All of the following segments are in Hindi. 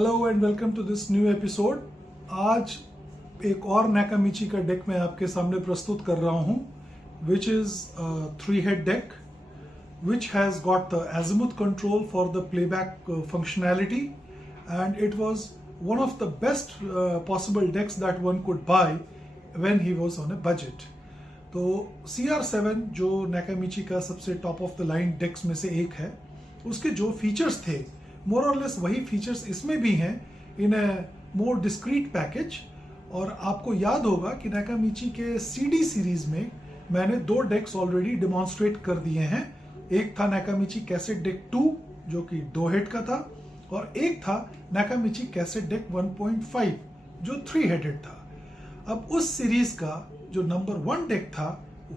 Hello and welcome to this new episode. आज एक और नाकामिची का डेक मैं आपके सामने प्रस्तुत कर रहा हूं, which is 3-head deck which has got the azimuth control for the playback functionality, and it was one of the best possible decks that one could buy when he was on a budget. तो CR7 जो नाकामिची का सबसे टॉप ऑफ द लाइन डेक्स में से एक है, उसके जो फीचर्स थे मोर और लेस वही फीचर्स इसमें भी हैं इन ए मोर डिस्क्रीट पैकेज। और आपको याद होगा कि नाकामिची के CD सीरीज में मैंने 2 डेक्स ऑलरेडी डेमोन्स्ट्रेट कर दिए हैं। एक था नाकामिची कैसेट डेक 2 जो कि 2 हेड का था, और एक था नाकामिची कैसेट डेक 1.5 जो 3-headed था। अब उस सीरीज का जो नंबर 1 डेक था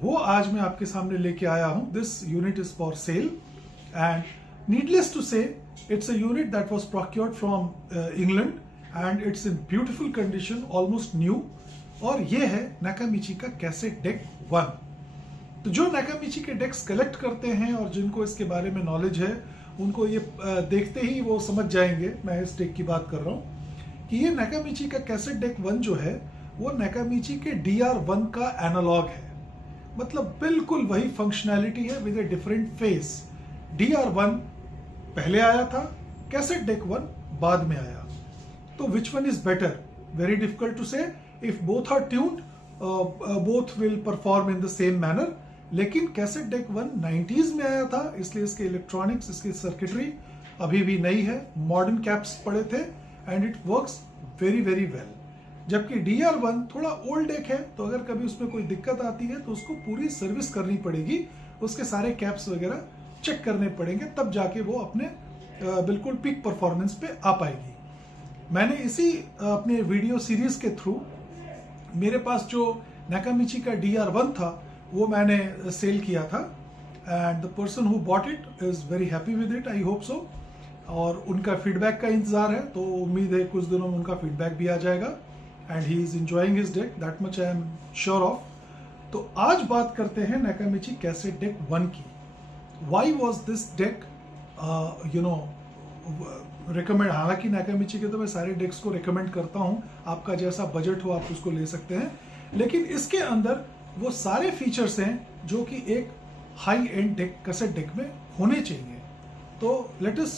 वो आज मैं आपके सामने लेके आया हूं। This unit is for sale and needless to say it's a unit that was procured from England and it's in beautiful condition, almost new, और ये है नाकामिची का कैसेट डेक 1। तो जो नाकामिची के डेक्स कलेक्ट करते हैं और जिनको इसके बारे में नॉलेज है उनको ये देखते ही वो समझ जाएंगे मैं इस डेक की बात कर रहा हूँ कि ये नाकामिची का कैसेट डेक 1 जो है वो नाकामिची के DR1 का एनालॉग है। मतलब बिल्कुल वही फंक्शनैलिटी है with a different face. DR1 पहले आया था, कैसेट डेक 1 बाद में आया। तो which one is better? Very difficult to say. If both are tuned both will perform in the same manner. लेकिन कैसेट डेक 1 90s में आया था, इसलिए इसके इलेक्ट्रॉनिक्स, इसकी सर्किटरी अभी भी नई है, मॉडर्न कैप्स पड़े थे and it works very very well. जबकि DR1 थोड़ा ओल्ड डेक है, तो अगर कभी उसमें कोई दिक्कत आती है तो उसको पूरी सर्विस करनी पड़ेगी, उसके सारे कैप्स वगैरह चेक करने पड़ेंगे, तब जाके वो अपने बिल्कुल पीक परफॉर्मेंस पे आ पाएगी। मैंने इसी अपने वीडियो सीरीज के थ्रू मेरे पास जो नाकामिची का DR1 था वो मैंने सेल किया था and the person who bought it is very happy with it, I hope so. और उनका फीडबैक का इंतजार है, तो उम्मीद है कुछ दिनों में उनका फीडबैक भी आ जाएगा and he is enjoying his deck, that much I am sure of. तो आज बात करते हैं नाकामिची कैसेट डेक 1 की। Why was this deck recommend? हालांकि नाकामिची के तो मैं सारे डेक्स को रिकमेंड करता हूं, आपका जैसा बजट हो आप उसको ले सकते हैं, लेकिन इसके अंदर वो सारे फीचर्स हैं जो कि एक high and deck cassette deck में होने चाहिए। तो let us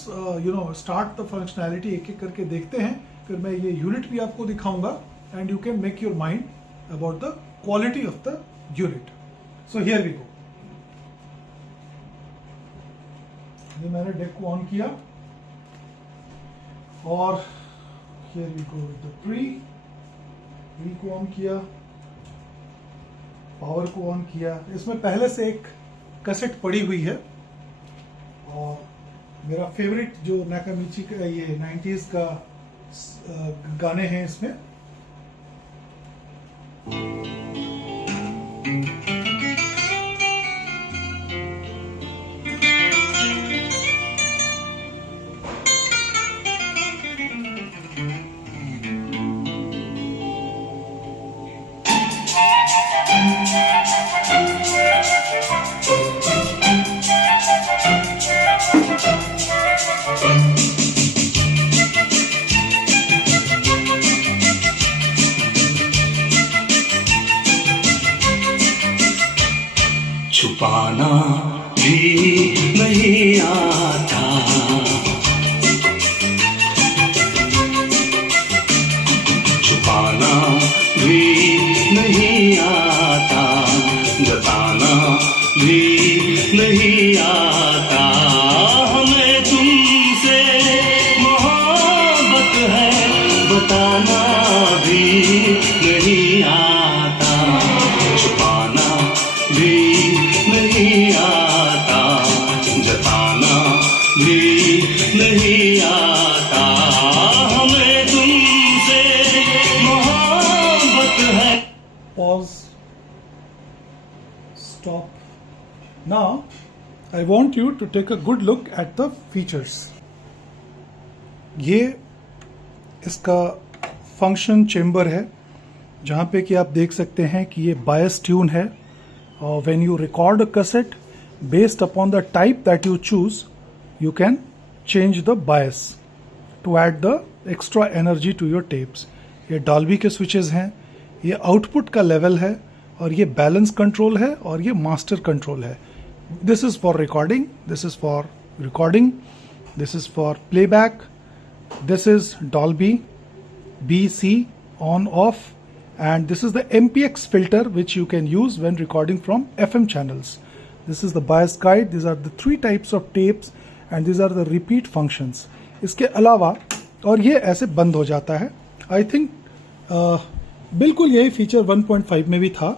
start the functionality, एक एक करके देखते हैं, फिर मैं ये यूनिट भी आपको दिखाऊंगा and you can make your mind about the quality of the unit. So here we go. ये मैंने डेक को ऑन किया और here we go with the pre को ऑन किया, पावर को ऑन किया। इसमें पहले से एक कैसेट पड़ी हुई है और मेरा फेवरेट जो नाकामिची का ये 90s का गाने हैं इसमें। छुपाना भी नहीं आता, छुपाना भी नहीं आता, जताना भी नहीं आता। हमें तुमसे मोहब्बत है, बताना भी नहीं आता, छुपाना भी नहीं आता, जताना भी नहीं आता। हमें तुमसे मोहब्बत है। Pause. Stop. Now, I want you to take a good look at the features. ये इसका फंक्शन चेम्बर है जहाँ पे कि आप देख सकते हैं कि ये बायस ट्यून है। When you record a cassette, based upon the type that you choose, you can change the bias to add the extra energy to your tapes. ये डॉल्बी के स्विचेस हैं, ये आउटपुट का लेवल है, और ये बैलेंस कंट्रोल है, और ये मास्टर कंट्रोल है। This is for recording, this is for recording, this is for playback, this is Dolby BC on off, and this is the MPX filter which you can use when recording from FM channels. This is the bias guide. These are the 3 types of tapes and these are the repeat functions. इसके अलावा और ये ऐसे बंद हो जाता है। आई थिंक बिल्कुल यही फीचर 1.5 में भी था,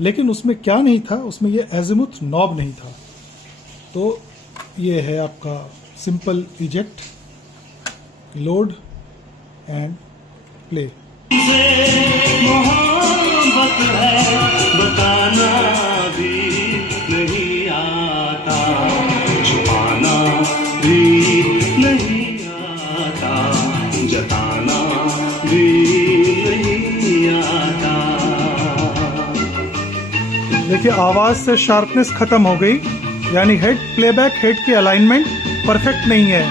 लेकिन उसमें क्या नहीं था, उसमें ये एजिमुथ नॉब नहीं था। तो ये है आपका simple eject, load and play. मोहब्बत है बताना भी नहीं आता, छुपाना भी नहीं आता, जताना भी नहीं आता। देखिए आवाज से शार्पनेस खत्म हो गई, यानी हेड प्लेबैक हेड की अलाइनमेंट परफेक्ट नहीं है।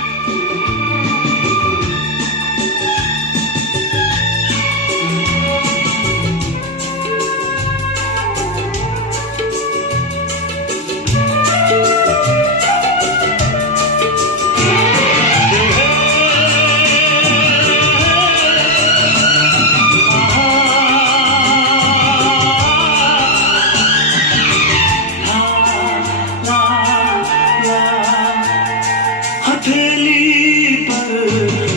हथेली पर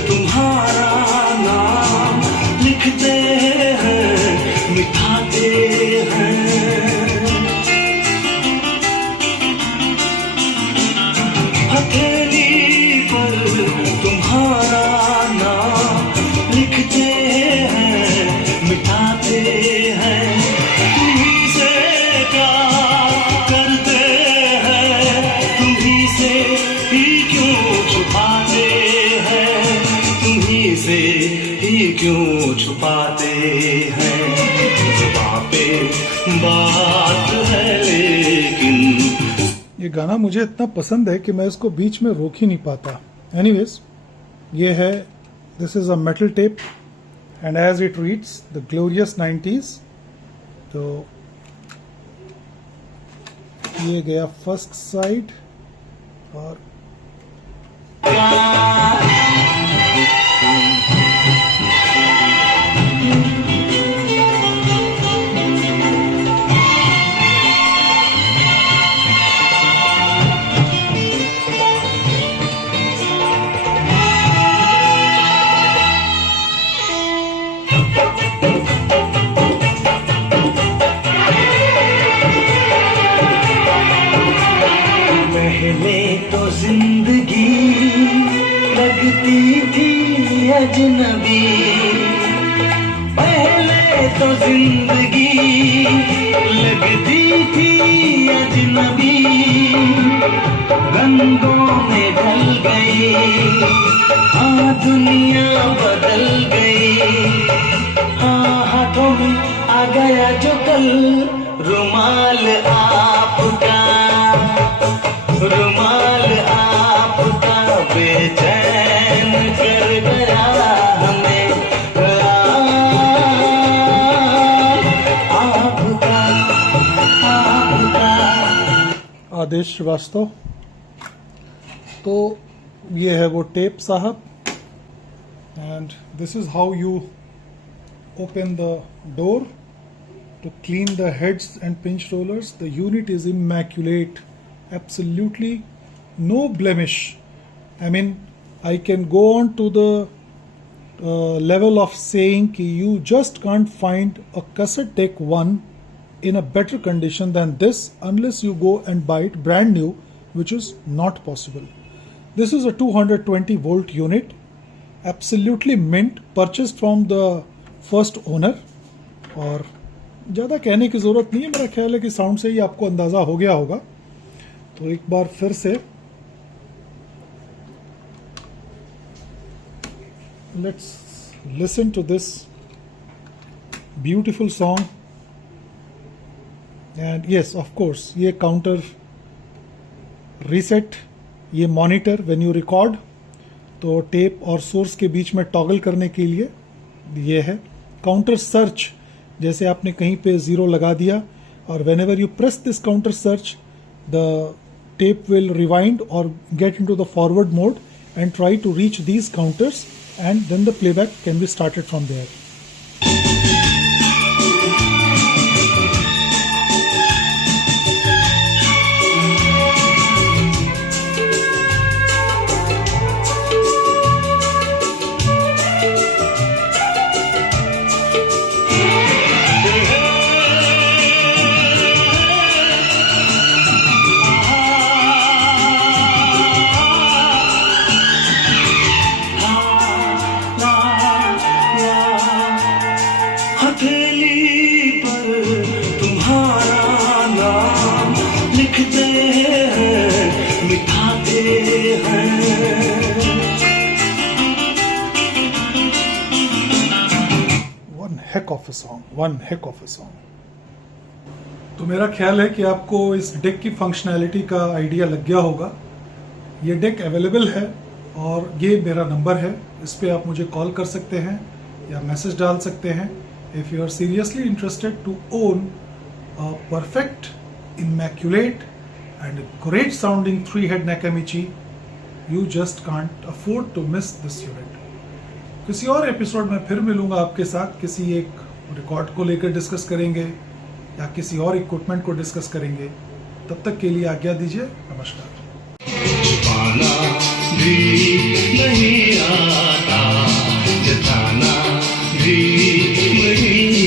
तुम्हारा नाम लिखते हैं, मिटाते हैं। हथेली पर तुम्हारा नाम लिखते हैं, मिटाते हैं। तुम्हीं से प्यार करते हैं, तुम्हीं से ही क्यों छुपाते हैं, तुम्हीं से ही क्यों छुपाते हैं। जुबां पे बात है लेकिन ये गाना मुझे इतना पसंद है कि मैं इसको बीच में रोक ही नहीं पाता। एनीवेज, ये है, this is a metal tape and as it reads the glorious 90s। तो ये गया फर्स्ट साइड और पहले तो जिंदगी लगती थी अजनबी, पहले तो जिंदगी लगती थी अजनबी। रंगों में ढल गई, हाँ दुनिया बदल गई। हाँ हाथों में आ गया जो कल रुमाल आपका, रुमाल आपका बेचैन कर गया हमें। आपका आदेश श्रीवास्तव। तो ये है वो टेप साहब, and this is how you open the door to clean the heads and pinch rollers. The unit is immaculate, absolutely no blemish. I mean, I can go on to the level of saying कि you just can't find a cassette deck 1 in a better condition than this unless you go and buy it brand new, which is not possible. This is a 220 volt unit, absolutely mint, purchased from the first owner. और ज़्यादा कहने की ज़रूरत नहीं है, मेरा ख्याल है कि साउंड से ही आपको अंदाज़ा हो गया होगा। तो एक बार फिर से let's listen to this beautiful song. And yes, of course, ये काउंटर रीसेट, ये मॉनिटर व्हेन यू रिकॉर्ड। तो टेप और सोर्स के बीच में टॉगल करने के लिए ये है। काउंटर सर्च, जैसे आपने कहीं पे 0 लगा दिया और whenever you press this counter search, the tape will rewind or get into the forward mode and try to reach these counters, and then the playback can be started from there. हथेली पर तुम्हारा नाम लिखते हैं, मिटाते हैं। One heck of a song, one heck of a song. तो मेरा ख्याल है कि आपको इस डेक की फंक्शनैलिटी का आइडिया लग गया होगा। ये डेक अवेलेबल है और ये मेरा नंबर है, इस पे आप मुझे कॉल कर सकते हैं या मैसेज डाल सकते हैं। If you are seriously interested to own a perfect, immaculate and great sounding 3-head Nakamichi, you just can't afford to miss this unit. किसी और एपिसोड में फिर मिलूंगा आपके साथ, किसी एक रिकॉर्ड को लेकर डिस्कस करेंगे या किसी और इक्विपमेंट को डिस्कस करेंगे। तब तक के लिए आज्ञा दीजिए, नमस्कार। पाना भी नहीं आता, जताना भी नहीं